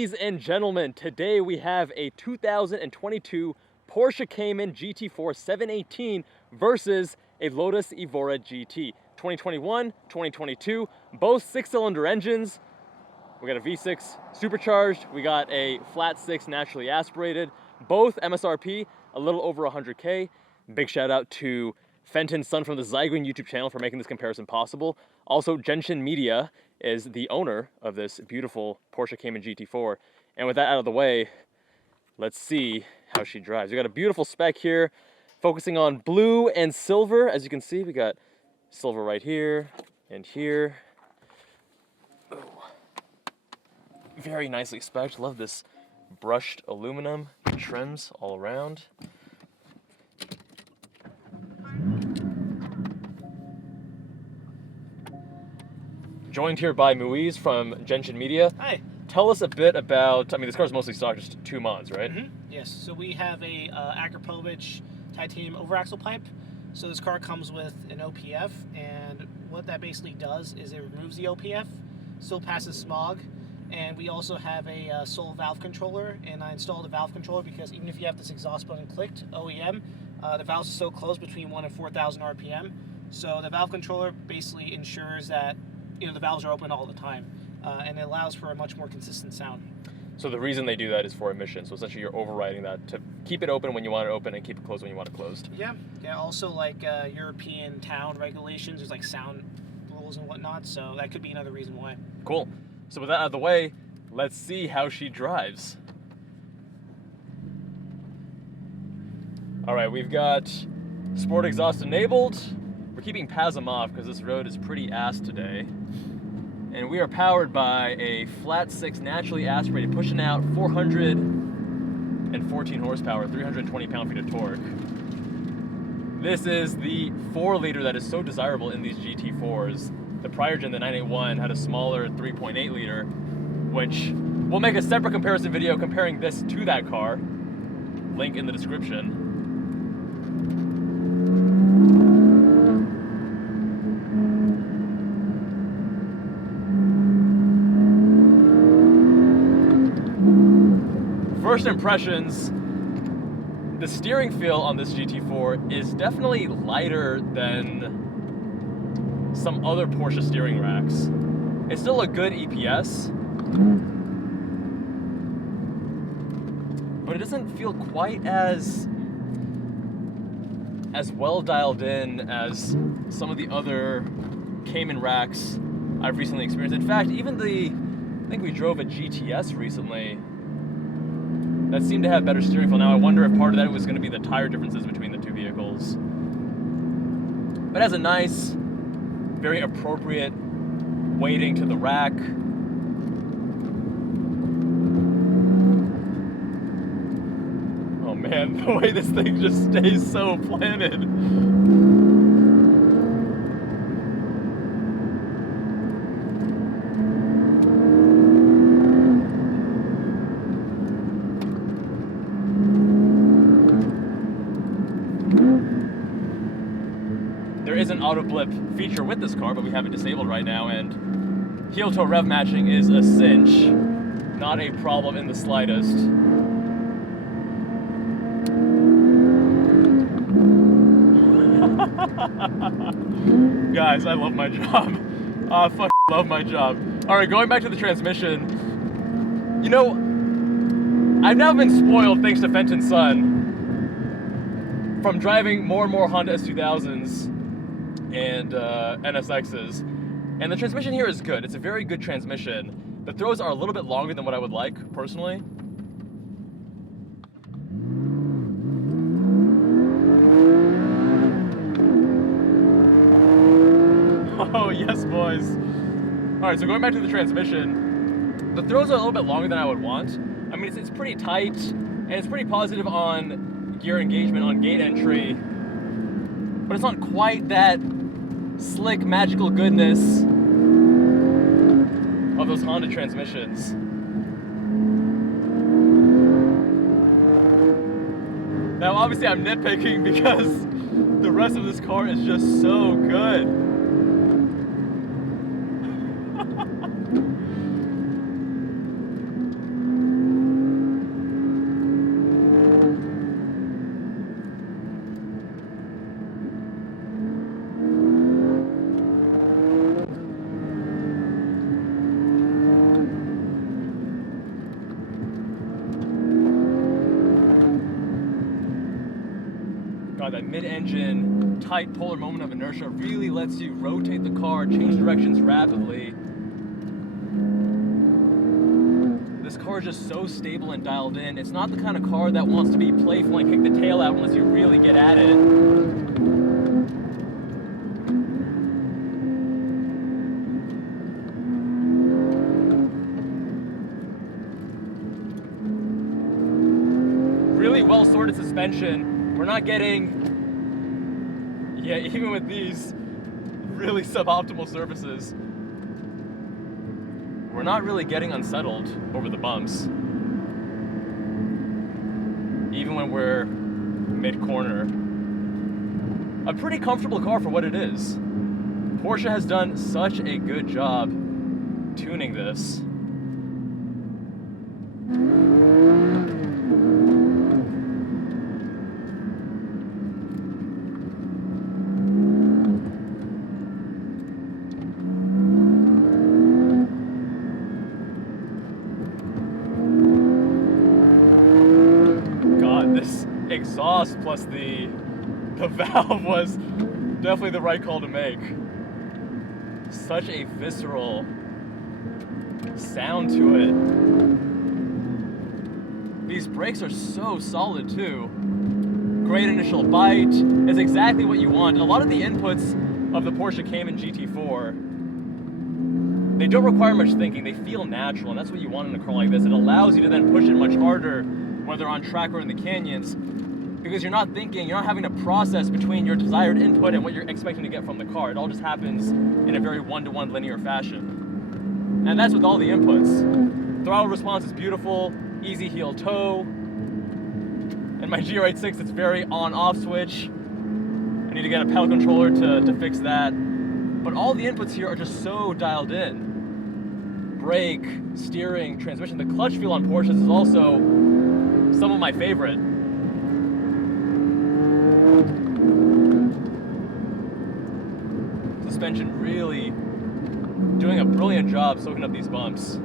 Ladies and gentlemen, today we have a 2022 Porsche Cayman GT4 718 versus a Lotus Evora GT. 2021, 2022, both 6-cylinder engines. We got a V6 supercharged, we got a flat 6 naturally aspirated, both MSRP a little over 100K. Big shout out to Fenton's son from the Zygreen YouTube channel for making this comparison possible. Also, Genshin Media is the owner of this beautiful Porsche Cayman GT4. And with that out of the way, let's see how she drives. We got a beautiful spec here, focusing on blue and silver. As you can see, we got silver right here and here. Oh. Very nicely spec'd. Love this brushed aluminum trims all around. Joined here by Muiz from Genshin Media. Hi. Tell us a bit about, I mean, this car's mostly stock, just 2 mods, right? Mm-hmm. Yes, so we have a Akrapovic titanium overaxle pipe. So this car comes with an OPF, and what that basically does is it removes the OPF, still passes smog, and we also have a sole valve controller, and I installed a valve controller because even if you have this exhaust button clicked, OEM, the valves are still closed between 1 and 4,000 RPM. So the valve controller basically ensures that the valves are open all the time, and it allows for a much more consistent sound. So the reason they do that is for emissions. So essentially you're overriding that to keep it open when you want it open and keep it closed when you want it closed. Yeah. Also, like European town regulations, there's like sound rules and whatnot, so that could be another reason why. Cool. So with that out of the way, let's see how she drives. All right, we've got sport exhaust enabled. We're keeping PASM off because this road is pretty ass today. And we are powered by a flat 6 naturally aspirated, pushing out 414 horsepower, 320 pound-feet of torque. This is the 4-liter that is so desirable in these GT4s. The prior gen, the 981, had a smaller 3.8-liter, which we'll make a separate comparison video comparing this to that car. Link in the description. First impressions, the steering feel on this GT4 is definitely lighter than some other Porsche steering racks. It's still a good EPS, but it doesn't feel quite as well dialed in as some of the other Cayman racks I've recently experienced. In fact, even I think we drove a GTS recently that seemed to have better steering feel. Now I wonder if part of that was going to be the tire differences between the two vehicles. But it has a nice, very appropriate weighting to the rack. Oh man, the way this thing just stays so planted. There is an auto blip feature with this car, but we have it disabled right now, and heel toe rev matching is a cinch. Not a problem in the slightest. Guys, I love my job. I fucking love my job. Alright, going back to the transmission. You know, I've now been spoiled, thanks to Fenton's son, from driving more and more Honda S2000s and NSXs, and the transmission here is good. It's a very good transmission. The throws are a little bit longer than what I would like, personally. Oh, yes, boys. All right, so going back to the transmission, the throws are a little bit longer than I would want. I mean, it's pretty tight, and it's pretty positive on gear engagement, on gate entry, but it's not quite that slick, magical goodness of those Honda transmissions. Now, obviously, I'm nitpicking because the rest of this car is just so good. mid-engine tight polar moment of inertia really lets you rotate the car, change directions rapidly. This car is just so stable and dialed in. It's not the kind of car that wants to be playful and kick the tail out unless you really get at it. Really well sorted suspension. We're not getting, yeah, even with these really suboptimal surfaces, we're not really getting unsettled over the bumps. Even when we're mid-corner. A pretty comfortable car for what it is. Porsche has done such a good job tuning this. This exhaust plus the valve was definitely the right call to make. Such a visceral sound to it. These brakes are so solid too. Great initial bite. It's exactly what you want. A lot of the inputs of the Porsche Cayman GT4, they don't require much thinking. They feel natural, and that's what you want in a car like this. It allows you to then push it much harder whether on track or in the canyons, because you're not thinking, you're not having to process between your desired input and what you're expecting to get from the car. It all just happens in a very one-to-one linear fashion. And that's with all the inputs. Throttle response is beautiful, easy heel toe. And my GR86, it's very on-off switch. I need to get a pedal controller to fix that. But all the inputs here are just so dialed in. Brake, steering, transmission. The clutch feel on Porsches is also some of my favorite. Suspension really doing a brilliant job soaking up these bumps.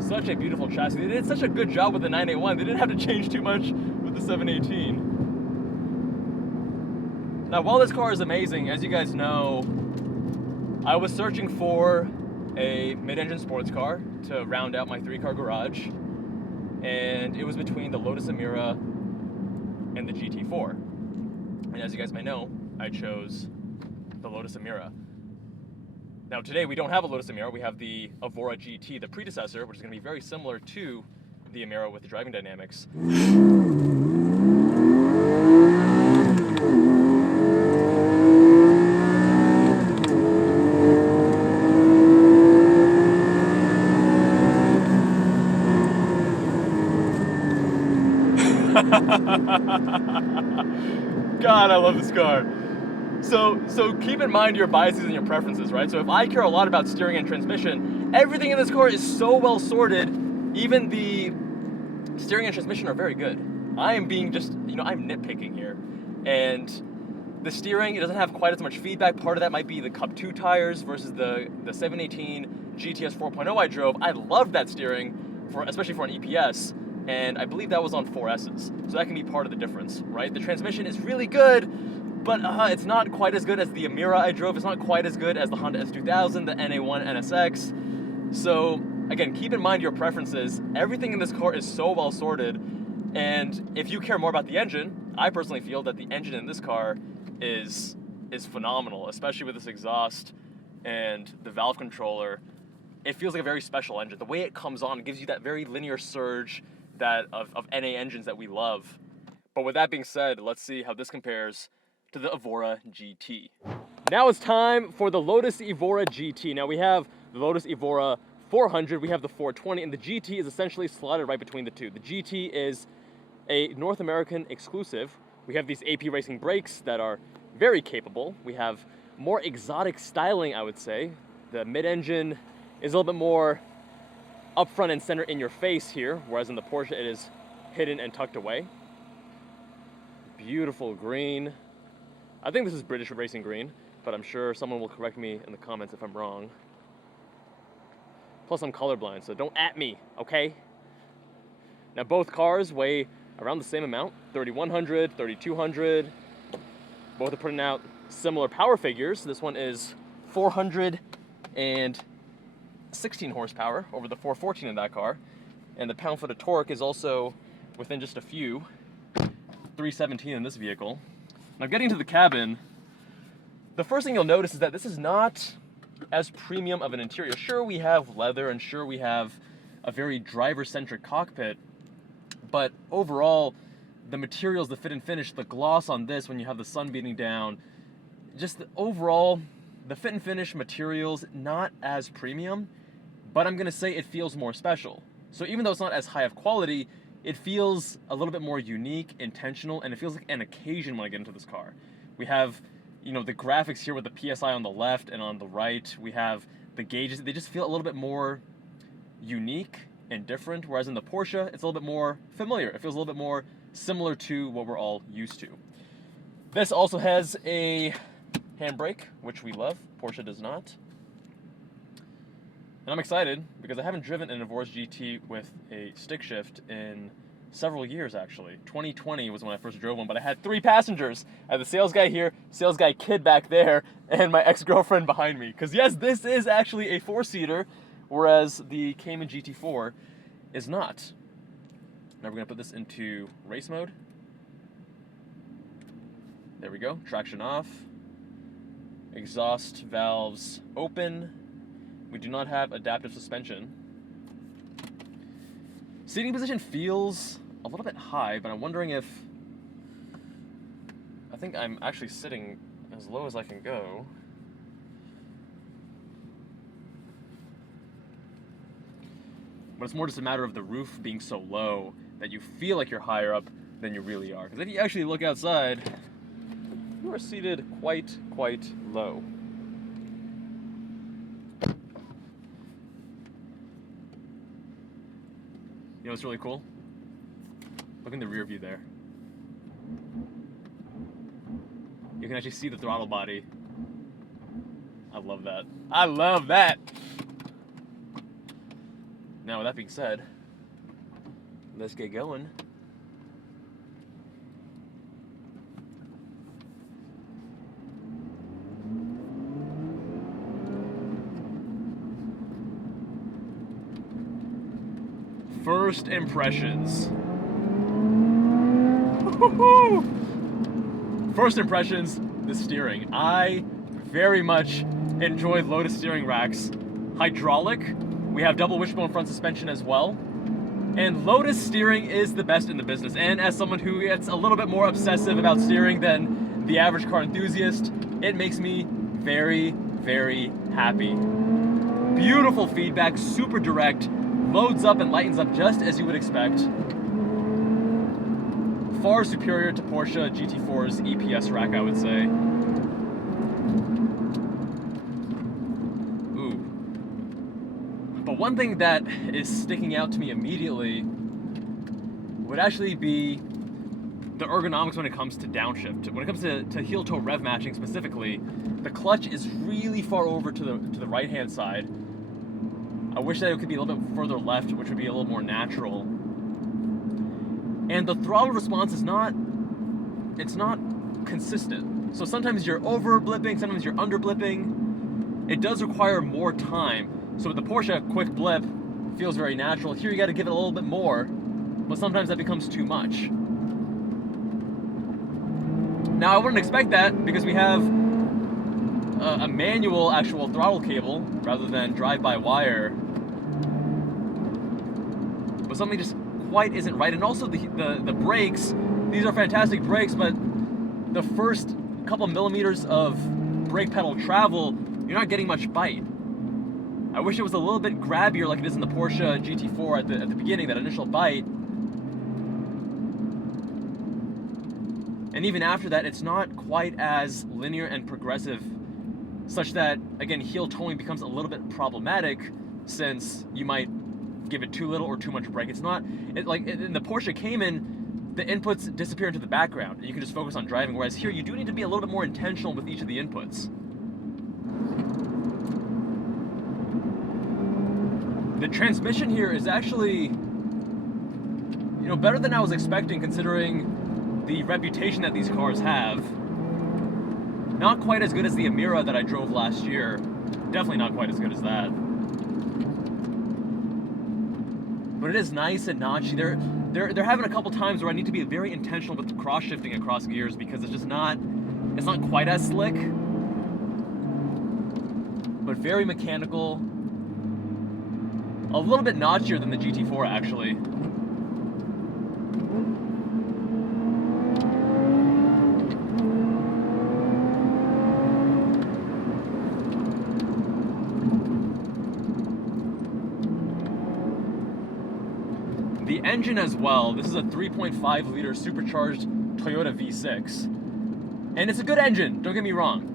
Such a beautiful chassis. They did such a good job with the 981. They didn't have to change too much with the 718. Now, while this car is amazing, as you guys know, I was searching for a mid-engine sports car to round out my 3-car garage. And it was between the Lotus Evora and the GT4. And as you guys may know, I chose the Lotus Evora. Now today we don't have a Lotus Evora, we have the Evora GT, the predecessor, which is going to be very similar to the Evora with the driving dynamics. God, I love this car. So keep in mind your biases and your preferences, right? So if I care a lot about steering and transmission, everything in this car is so well sorted. Even the steering and transmission are very good. I am being just, I'm nitpicking here. And the steering, it doesn't have quite as much feedback. Part of that might be the Cup 2 tires versus the 718 GTS 4.0 I drove. I loved that steering, especially for an EPS. And I believe that was on 4Ss. So that can be part of the difference, right? The transmission is really good, but it's not quite as good as the Evora I drove. It's not quite as good as the Honda S2000, the NA1 NSX. So again, keep in mind your preferences. Everything in this car is so well sorted. And if you care more about the engine, I personally feel that the engine in this car is phenomenal, especially with this exhaust and the valve controller. It feels like a very special engine. The way it comes on, it gives you that very linear surge that of NA engines that we love. But with that being said, let's see how this compares to the Evora GT. Now it's time for the Lotus Evora GT. Now we have the Lotus Evora 400, we have the 420, and the GT is essentially slotted right between the two. The GT is a North American exclusive. We have these AP Racing brakes that are very capable. We have more exotic styling, I would say. The mid-engine is a little bit more up front and center in your face here, whereas in the Porsche it is hidden and tucked away. Beautiful green. I think this is British racing green, but I'm sure someone will correct me in the comments if I'm wrong. Plus I'm colorblind, so don't at me, okay? Now both cars weigh around the same amount, 3,100, 3,200. Both are putting out similar power figures. This one is 416 horsepower over the 414 in that car. And the pound-foot of torque is also within just a few, 317 in this vehicle. Now getting to the cabin, the first thing you'll notice is that this is not as premium of an interior. Sure, we have leather, and sure, we have a very driver-centric cockpit, but overall, the materials, the fit and finish, the gloss on this when you have the sun beating down, just overall, the fit and finish materials, not as premium, but I'm gonna say it feels more special. So even though it's not as high of quality, it feels a little bit more unique, intentional, and it feels like an occasion when I get into this car. We have, you know, the graphics here with the PSI on the left and on the right. We have the gauges. They just feel a little bit more unique and different, whereas in the Porsche, it's a little bit more familiar. It feels a little bit more similar to what we're all used to. This also has a handbrake, which we love. Porsche does not. And I'm excited because I haven't driven an Evora GT with a stick shift in several years, actually. 2020 was when I first drove one, but I had 3 passengers. I had the sales guy here, sales guy kid back there, and my ex-girlfriend behind me. Because yes, this is actually a 4-seater, whereas the Cayman GT4 is not. Now we're gonna put this into race mode. There we go, traction off. Exhaust valves open. We do not have adaptive suspension. Seating position feels a little bit high, but I'm wondering if... I think I'm actually sitting as low as I can go. But it's more just a matter of the roof being so low that you feel like you're higher up than you really are. Because if you actually look outside, you are seated quite low. You know what's really cool? Look in the rear view there. You can actually see the throttle body. I love that. I love that! Now with that being said, let's get going. First impressions. First impressions, the steering. I very much enjoyed Lotus steering racks. Hydraulic. We have double wishbone front suspension as well. And Lotus steering is the best in the business. And as someone who gets a little bit more obsessive about steering than the average car enthusiast, it makes me very happy. Beautiful feedback, super direct. Loads up and lightens up just as you would expect. Far superior to Porsche GT4's EPS rack, I would say. Ooh. But one thing that is sticking out to me immediately would actually be the ergonomics when it comes to downshift. When it comes to heel-toe rev matching specifically, the clutch is really far over to the right-hand side. I wish that it could be a little bit further left, which would be a little more natural. And the throttle response is not consistent. So sometimes you're over blipping, sometimes you're under blipping. It does require more time. So with the Porsche, quick blip feels very natural. Here you gotta give it a little bit more, but sometimes that becomes too much. Now I wouldn't expect that because we have a manual actual throttle cable rather than drive-by-wire. But something just quite isn't right. And also the brakes, these are fantastic brakes, but the first couple millimeters of brake pedal travel, you're not getting much bite. I wish it was a little bit grabbier like it is in the Porsche GT4 at the beginning, that initial bite. And even after that, it's not quite as linear and progressive, such that, again, heel towing becomes a little bit problematic since you might give it too little or too much brake. It's not, like in the Porsche Cayman, the inputs disappear into the background and you can just focus on driving, whereas here you do need to be a little bit more intentional with each of the inputs. The transmission here is actually, better than I was expecting considering the reputation that these cars have. Not quite as good as the Emira that I drove last year. Definitely not quite as good as that. But it is nice and notchy. They're having a couple times where I need to be very intentional with the cross shifting across gears because it's not quite as slick. But very mechanical. A little bit notchier than the GT4 actually. The engine as well, this is a 3.5 liter supercharged Toyota V6. And it's a good engine, don't get me wrong.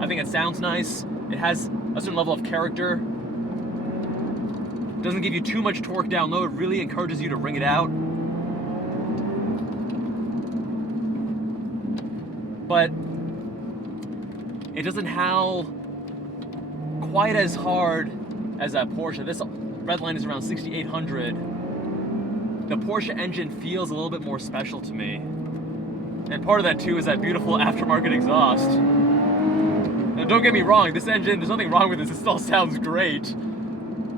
I think it sounds nice. It has a certain level of character. Doesn't give you too much torque down low. It really encourages you to wring it out. But it doesn't howl quite as hard as that Porsche. This red line is around 6,800. The Porsche engine feels a little bit more special to me. And part of that too is that beautiful aftermarket exhaust. Now don't get me wrong, this engine, there's nothing wrong with this, it still sounds great.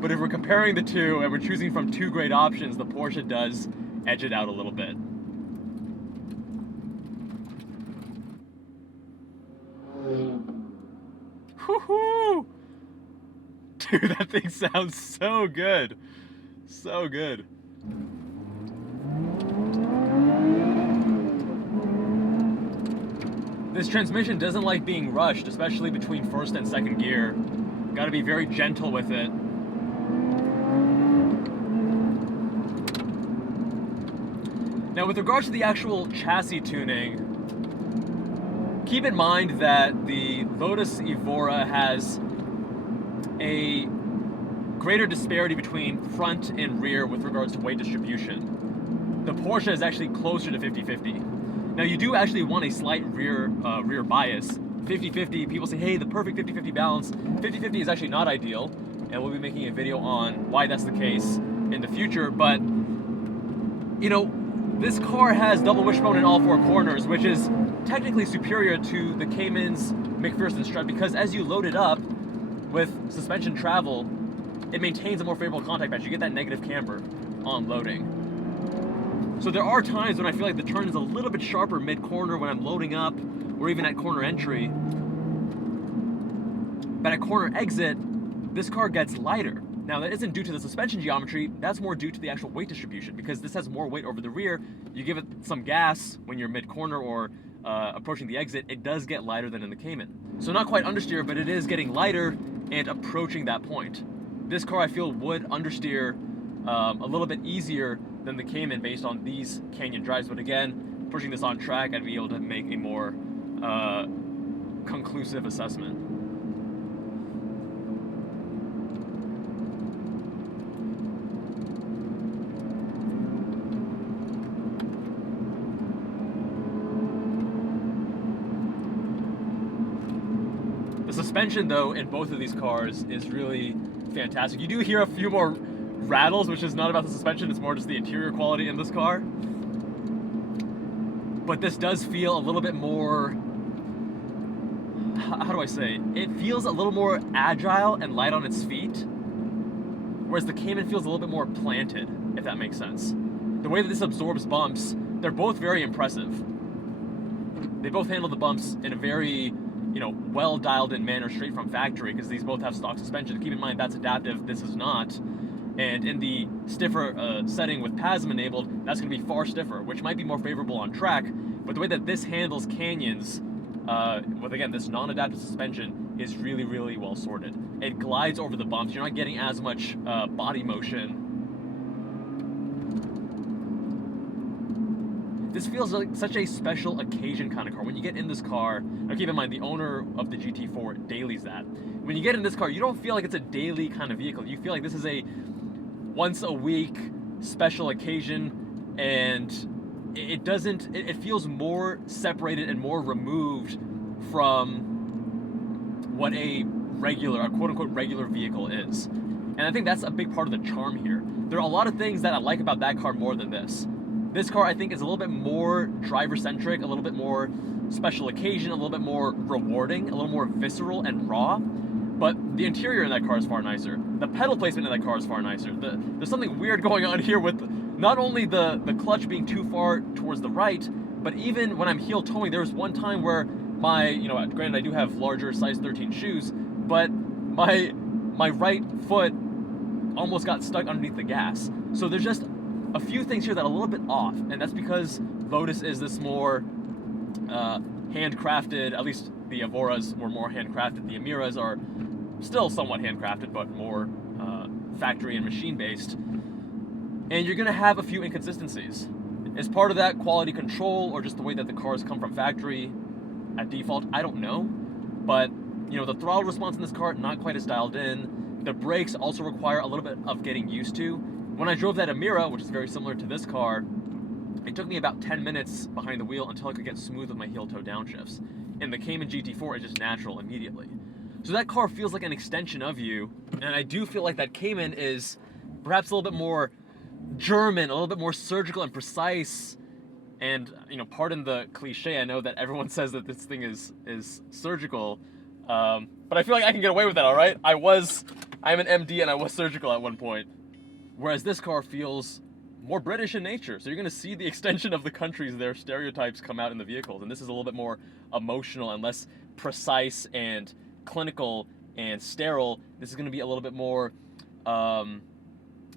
But if we're comparing the two and we're choosing from two great options, the Porsche does edge it out a little bit. Woohoo! Dude, that thing sounds so good. So good. This transmission doesn't like being rushed, especially between first and second gear. Gotta be very gentle with it. Now, with regards to the actual chassis tuning, keep in mind that the Lotus Evora has a greater disparity between front and rear with regards to weight distribution. The Porsche is actually closer to 50-50. Now you do actually want a slight rear bias. 50-50, people say, hey, the perfect 50-50 balance. 50-50 is actually not ideal, and we'll be making a video on why that's the case in the future, but you know, this car has double wishbone in all four corners, which is technically superior to the Cayman's McPherson strut because as you load it up, with suspension travel, it maintains a more favorable contact patch. You get that negative camber on loading. So there are times when I feel like the turn is a little bit sharper mid-corner when I'm loading up, or even at corner entry. But at corner exit, this car gets lighter. Now that isn't due to the suspension geometry, that's more due to the actual weight distribution because this has more weight over the rear. You give it some gas when you're mid-corner or approaching the exit, it does get lighter than in the Cayman. So not quite understeer, but it is getting lighter and approaching that point. This car I feel would understeer a little bit easier than the Cayman based on these canyon drives, but again, pushing this on track, I'd be able to make a more conclusive assessment. The suspension, though, in both of these cars is really fantastic. You do hear a few more rattles, which is not about the suspension, it's more just the interior quality in this car. But this does feel a little bit more, how do I say? It feels a little more agile and light on its feet, whereas the Cayman feels a little bit more planted, if that makes sense. The way that this absorbs bumps, they're both very impressive. They both handle the bumps in a very, you know, well dialed in manner straight from factory because these both have stock suspension. Keep in mind that's adaptive, this is not. And in the stiffer setting with PASM enabled, that's going to be far stiffer, which might be more favorable on track. But the way that this handles canyons, with again this non-adaptive suspension, is really, really well sorted. It glides over the bumps. You're not getting as much body motion. This feels like such a special occasion kind of car. When you get in this car, now keep in mind the owner of the GT4 dailies that. When you get in this car, you don't feel like it's a daily kind of vehicle. You feel like this is a once a week special occasion, and it feels more separated and more removed from what a quote-unquote regular vehicle is. And I think that's a big part of the charm here. There are a lot of things that I like about that car more than this. This car, I think, is a little bit more driver-centric, a little bit more special occasion, a little bit more rewarding, a little more visceral and raw. But the interior in that car is far nicer. The pedal placement in that car is far nicer. There's something weird going on here with not only the clutch being too far towards the right, but even when I'm heel toeing, there was one time where my, granted I do have larger size 13 shoes, but my right foot almost got stuck underneath the gas. So there's just a few things here that are a little bit off, and that's because Lotus is this more handcrafted, at least the Evoras were more handcrafted. The Emiras are still somewhat handcrafted, but more factory and machine-based. And you're gonna have a few inconsistencies. Is part of that quality control or just the way that the cars come from factory at default? I don't know. But, the throttle response in this car, not quite as dialed in. The brakes also require a little bit of getting used to. When I drove that Emira, which is very similar to this car, it took me about 10 minutes behind the wheel until I could get smooth with my heel-toe downshifts. In the Cayman GT4, it's just natural immediately. So that car feels like an extension of you, and I do feel like that Cayman is perhaps a little bit more German, a little bit more surgical and precise. And, pardon the cliche, I know that everyone says that this thing is surgical, but I feel like I can get away with that, all right? I'm an MD and I was surgical at one point. Whereas this car feels more British in nature. So you're gonna see the extension of the countries, their stereotypes come out in the vehicles. And this is a little bit more emotional and less precise and clinical and sterile. This is gonna be a little bit more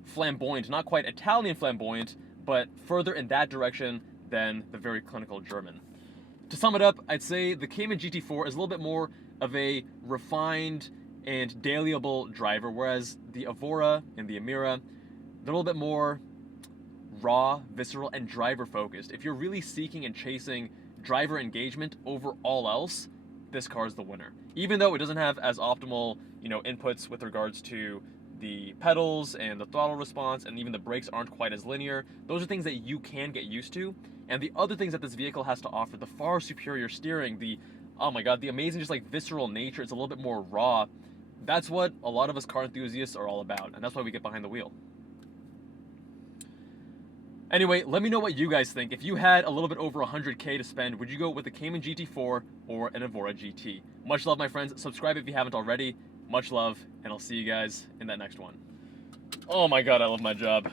flamboyant, not quite Italian flamboyant, but further in that direction than the very clinical German. To sum it up, I'd say the Cayman GT4 is a little bit more of a refined and dailyable driver, whereas the Evora and the Emira, they're a little bit more raw, visceral, and driver focused. If you're really seeking and chasing driver engagement over all else, this car is the winner. Even though it doesn't have as optimal, inputs with regards to the pedals and the throttle response, and even the brakes aren't quite as linear. Those are things that you can get used to. And the other things that this vehicle has to offer, the far superior steering, the amazing just like visceral nature, it's a little bit more raw. That's what a lot of us car enthusiasts are all about, and that's why we get behind the wheel. Anyway, let me know what you guys think. If you had a little bit over 100K to spend, would you go with the Cayman GT4 or an Evora GT? Much love, my friends. Subscribe if you haven't already. Much love, and I'll see you guys in that next one. Oh my god, I love my job.